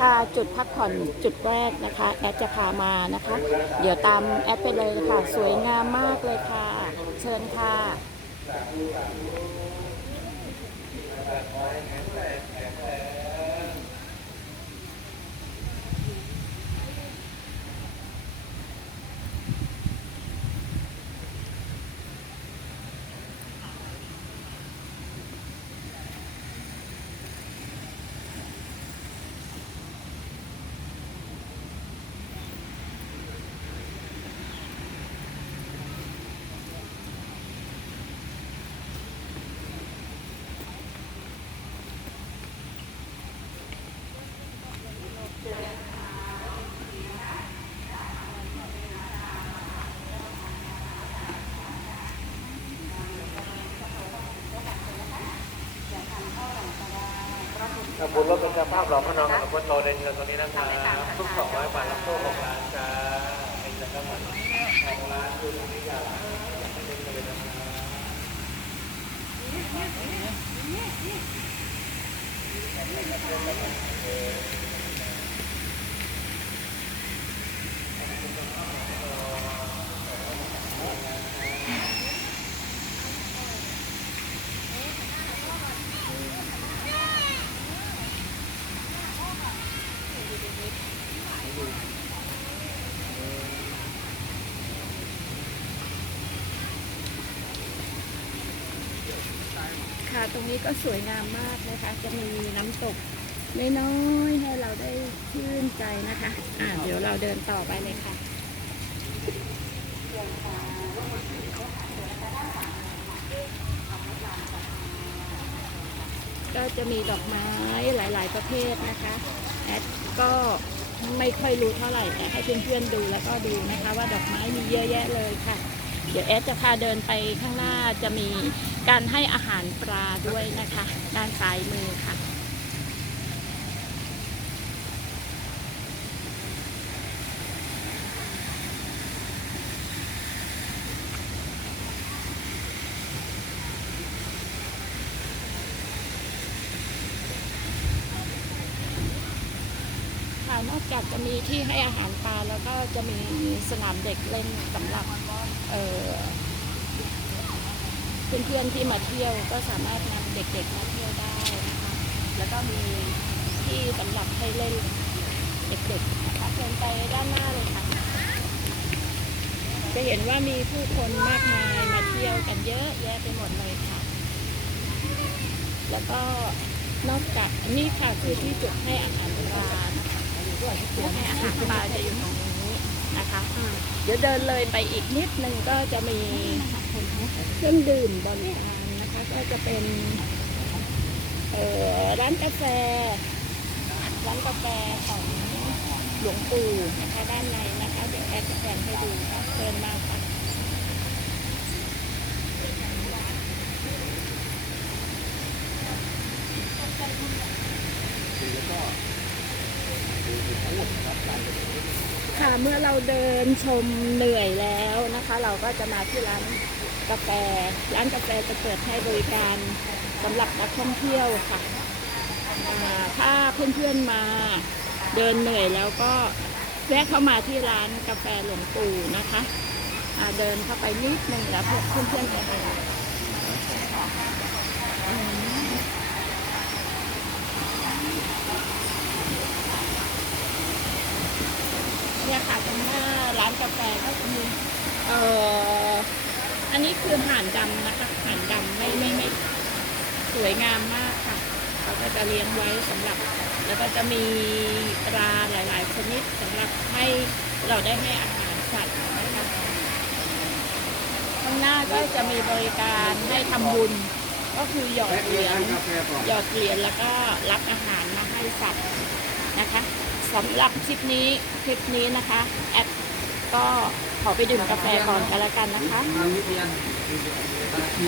ค่ะจุดพักผ่อนจุดแรกนะคะ แอดจะพามานะคะ เดี๋ยวตามแอดไปเลยค่ะ สวยงามมากเลยค่ะ เชิญค่ะ ขบุญรถเป็นเจ้าภาพหลอกพระนองกับวัดโตเด่นกันตอนนี้นะครับทุกสองร้อยบาทรับโชคหกล้านจ้าเป็นเจ้าภาพหกล้านดูตรงนี้จ้าอยากให้เป็นกันเลยนะครับ ค่ะ ตรงนี้ก็สวยงามมากนะคะ จะมีน้ำตกน้อยๆให้เราได้ชื่นใจนะคะอ่าเดี๋ยวเราเดินต่อไปเลยค่ะก็จะมีดอกไม้หลาย ๆ ประเภทนะคะแอดก็ไม่ค่อยรู้เท่าไหร่แต่ให้เพื่อนๆดูแล้วก็ดูนะคะ ว่าดอกไม้มีเยอะแยะเลยค่ะ เดี๋ยวแอดจะพาเดินไปข้างหน้าจะมีการให้อาหารปลาด้วยนะคะ ด้านซ้ายมือค่ะ นอกจากจะมีที่ให้อาหารปลาแล้วก็จะมีสนามเด็กเล่นสำหรับ เอ่อเพื่อนๆที่มาเที่ยวก็สามารถนำเด็กๆมาเที่ยวได้นะคะ แล้วก็มีที่สำหรับให้เล่นเด็กๆนะคะเชิญไปด้านหน้าเลยค่ะ จะเห็นว่ามีผู้คนมากมายมาเที่ยวกันเยอะแยะไปหมดเลยค่ะ แล้วก็นอกจากนี่ค่ะคือที่จุดให้อาหารปลานะคะจุดให้อาหารปลาจะอยู่ตรงนี้ นะคะเดี๋ยวเดินเลยไปอีกนิดนึงก็จะมีเครื่องดื่มบริการนะคะ ก็จะเป็นร้านกาแฟ ร้านกาแฟของหลวงปู่นะคะด้านในนะคะ เดี๋ยวแอดจะแผนให้ดูค่ะเชิญมาค่ะค่ ค่ะ เมื่อเราเดินชมเหนื่อยแล้วนะคะ เราก็จะมาที่ร้านกาแฟ ร้านกาแฟจะเปิดให้บริการสำหรับนักท่องเที่ยวค่ะถ้าเพื่อนๆมาเดินเหนื่อยแล้วก็แวะเข้ามาที่ร้านกาแฟหลวงปู่นะคะเดินเข้าไปนิดนึงแล้วเพื่อนๆจะเห็น เนี่ยค่ะตรงหน้าร้านกาแฟก็จะมีเอ่ออันนี้คือห่านดำนะคะห่านดำไม่ไม่ไม่สวยงามมากค่ะเขาก็จะเลี้ยงไว้สำหรับ แล้วก็จะมีปลาหลาย ๆ ชนิดสำหรับให้เราได้ให้อาหารสัตว์นะคะข้างหน้าก็จะมีบริการให้ทำบุญ ก็คือหยอดเหรียญหยอดเหรียญแล้วก็รับอาหารมาให้สัตว์ สำหรับคลิปนี้คลิปนี้นะคะ แอดก็ขอไปดื่มกาแฟก่อนกันแล้วกันนะคะเที